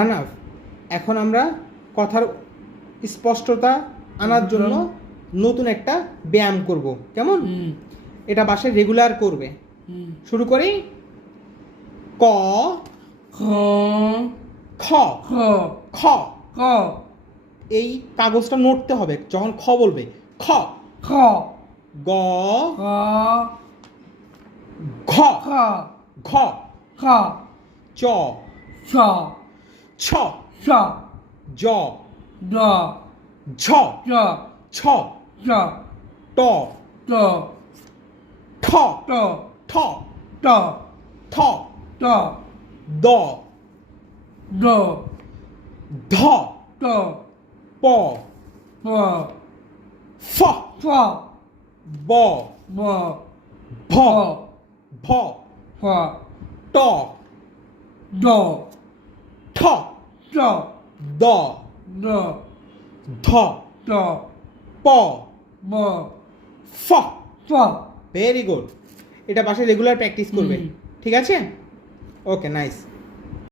আনাফ। এখন আমরা কথার স্পষ্টতা আনার জন্য নতুন একটা ব্যায়াম করব। কেমন? এটা বাসায় রেগুলার করবে। শুরু করি। ক। খ। খ। খ। খ। এই কাগজটা নড়তে হবে। যখন খ বলবে খ। খ। গ। খ। ঘ। খ ঘ। খ চ। ছ ছ ছ জ ড ঝ জ ছ জ ট ট ঠ ট ঠ ট ঠ ট দ ড ধ ট প প ফ ফ ব ব ভ ভ ভ ফ ট ড ঠ। ট। দ। ড ধ। ট প। ব ফ। ফ। ভেরি গুড এটা বাসায় রেগুলার প্র্যাকটিস করবে। ঠিক আছে? Okay nice